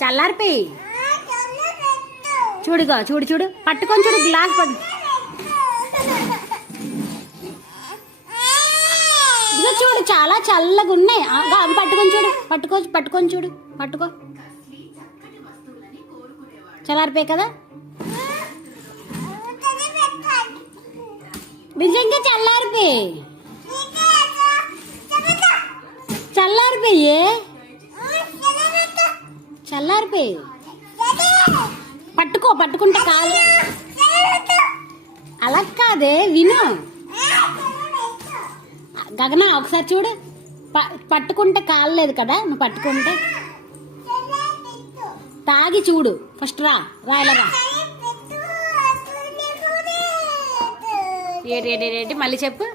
చల్లారిపోయి చూడుగా చూడు చూడు పట్టుకొని చూడు గ్లాస్ ఇదిగో చూడు చాలా చల్లగా ఉన్నాయి. పట్టుకొని చూడు పట్టుకొని చూడు పట్టుకో. చల్లారిపోయి కదా నిజంగా చల్లారిపోయి పట్టుకుంటే కాదు అలా కాదే విను గగన ఒకసారి చూడు. పట్టుకుంటే కాలేదు కదా నువ్వు పట్టుకుంటే. తాగి చూడు ఫస్ట్ రా ఇలాగా. ఏంటి మళ్ళీ చెప్పు